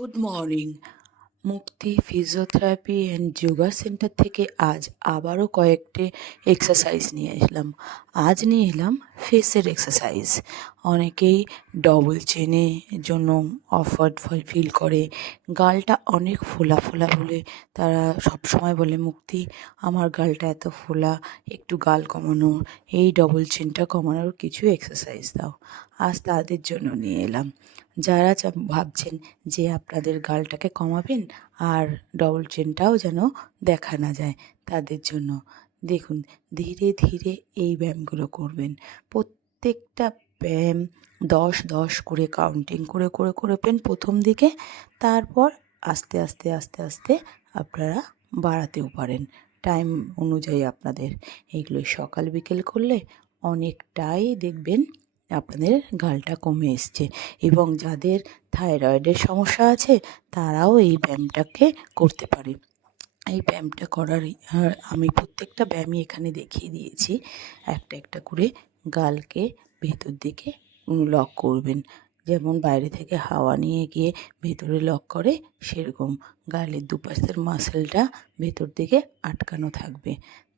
Good morning. মুক্তি physiotherapy and yoga centre থেকে আজ আবারও কয়েকটি এক্সারসাইজ নিয়ে এলাম। আজ নিয়ে এলাম ফেসের এক্সারসাইজ। অনেকেই ডবল চেনে জন্য অফওয়ার্ড ফিল করে, গালটা অনেক ফোলা ফোলা বলে তারা সবসময় বলে, মুক্তি আমার গালটা এত ফোলা, একটু গাল কমানো, এই ডবল চেনটা কমানোর কিছু এক্সারসাইজ দাও। আজ তাদের জন্য নিয়ে এলাম। যারা ভাবছেন যে আপনাদের গালটাকে কমাবেন আর ডবল চেনটাও যেন দেখা না যায়, তাদের জন্য দেখুন, ধীরে ধীরে এই ব্যায়ামগুলো করবেন। প্রত্যেকটা ব্যায়াম 10-10 করে কাউন্টিং করে করে করবেন প্রথম দিকে, তারপর আস্তে আস্তে আস্তে আস্তে আপনারা বাড়াতেও পারেন টাইম অনুযায়ী আপনাদের। এইগুলো সকাল বিকেল করলে অনেকটাই দেখবেন আপনাদের গালটা কমে এসছে। এবং যাদের থাইরয়েডের সমস্যা আছে তারাও এই ব্যায়ামটাকে করতে পারে। এই ব্যায়ামটা করার আমি প্রত্যেকটা ব্যায়ামই এখানে দেখিয়ে দিয়েছি। একটা একটা করে গালকে ভেতর দিকে লক করবেন, যেমন বাইরে থেকে হাওয়া নিয়ে গিয়ে ভেতরে লক করে, সেরকম গালের দুপাশের মাসেলটা ভেতর দিকে আটকানো থাকবে।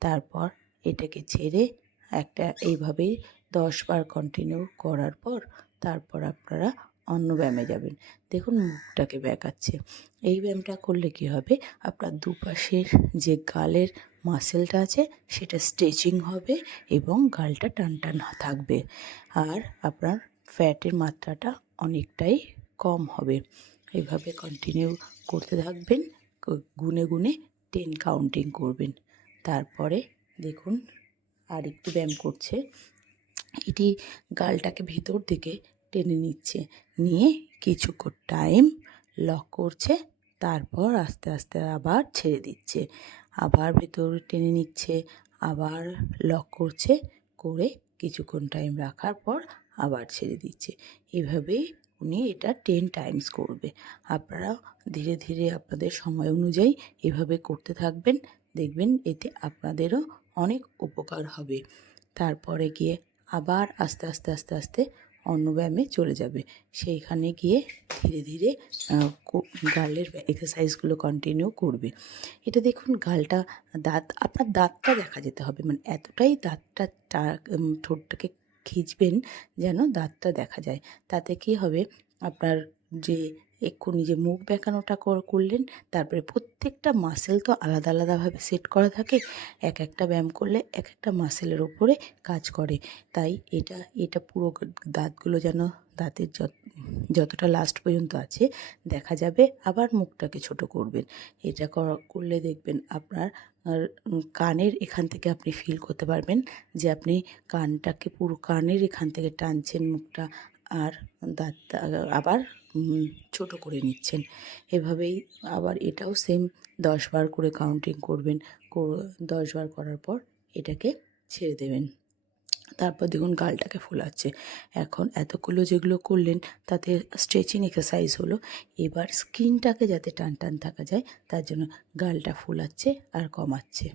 তারপর এটাকে ছেড়ে একটা এইভাবেই 10 বার কন্টিনিউ করার পর তারপর আপনারা অন্য ব্যায়ামে যাবেন। দেখুন মুখটাকে বেঁকাচ্ছে। এই ব্যায়ামটা করলে কী হবে, আপনার দুপাশের যে গালের মাসেলটা আছে সেটা স্ট্রেচিং হবে এবং গালটা টান টান থাকবে, আর আপনার ফ্যাটের মাত্রাটা অনেকটাই কম হবে। এইভাবে কন্টিনিউ করতে থাকবেন, গুনে গুনে 10 কাউন্টিং করবেন। তারপরে দেখুন আর একটু ব্যায়াম করছে, এটি গালটাকে ভেতর দিকে টেনে নিচ্ছে, নিয়ে কিছুক্ষণ টাইম লক করছে, তারপর আস্তে আস্তে আবার ছেড়ে দিচ্ছে, আবার ভেতরে টেনে নিচ্ছে, আবার লক করছে, করে কিছুক্ষণ টাইম রাখার পর আবার ছেড়ে দিচ্ছে। এভাবেই উনি এটা 10 টাইমস করবে। আপনারা ধীরে ধীরে আপনাদের সময় অনুযায়ী এভাবে করতে থাকবেন, দেখবেন এতে আপনাদেরও অনেক উপকার হবে। তারপরে গিয়ে আবার আস্তে আস্তে আস্তে আস্তে অন্য ব্যায়ামে চলে যাবে। সেইখানে গিয়ে ধীরে ধীরে গালের এক্সারসাইজগুলো কন্টিনিউ করবে। এটা দেখুন গালটা, আপনার দাঁতটা দেখা যেতে হবে, মানে এতটাই দাঁতটা ঠোঁটটাকে খিঁচবেন যেন দাঁতটা দেখা যায়। তাতে কি হবে, আপনার যে এক্ষুনি যে মুখ বেঁকানোটা করলেন, তারপরে প্রত্যেকটা মাসেল তো আলাদা আলাদাভাবে সেট করা থাকে, এক একটা ব্যায়াম করলে এক একটা মাসেলের ওপরে কাজ করে। তাই এটা পুরো দাঁতগুলো যেন দাঁতের যতটা লাস্ট পর্যন্ত আছে দেখা যাবে। আবার মুখটাকে ছোট করবেন। এটা করলে দেখবেন আপনার কানের এখান থেকে আপনি ফিল করতে পারবেন যে আপনি কানটাকে পুরো কানের এখান থেকে টানছেন মুখটা, আর দাঁতটা আবার ছোট করে নিচ্ছেন। এভাবেই আবার এটাও সেম 10 বার করে কাউন্টিং করবেন। 10 বার করার পর এটাকে ছেড়ে দেবেন। তারপর দেখুন গালটাকে ফোলাচ্ছে। এখন এতগুলো যেগুলো করলেন তাতে স্ট্রেচিং এক্সারসাইজ হলো। এবার স্কিনটাকে যাতে টান টান থাকা যায় তার জন্য গালটা ফোলাচ্ছে আর কমাচ্ছে।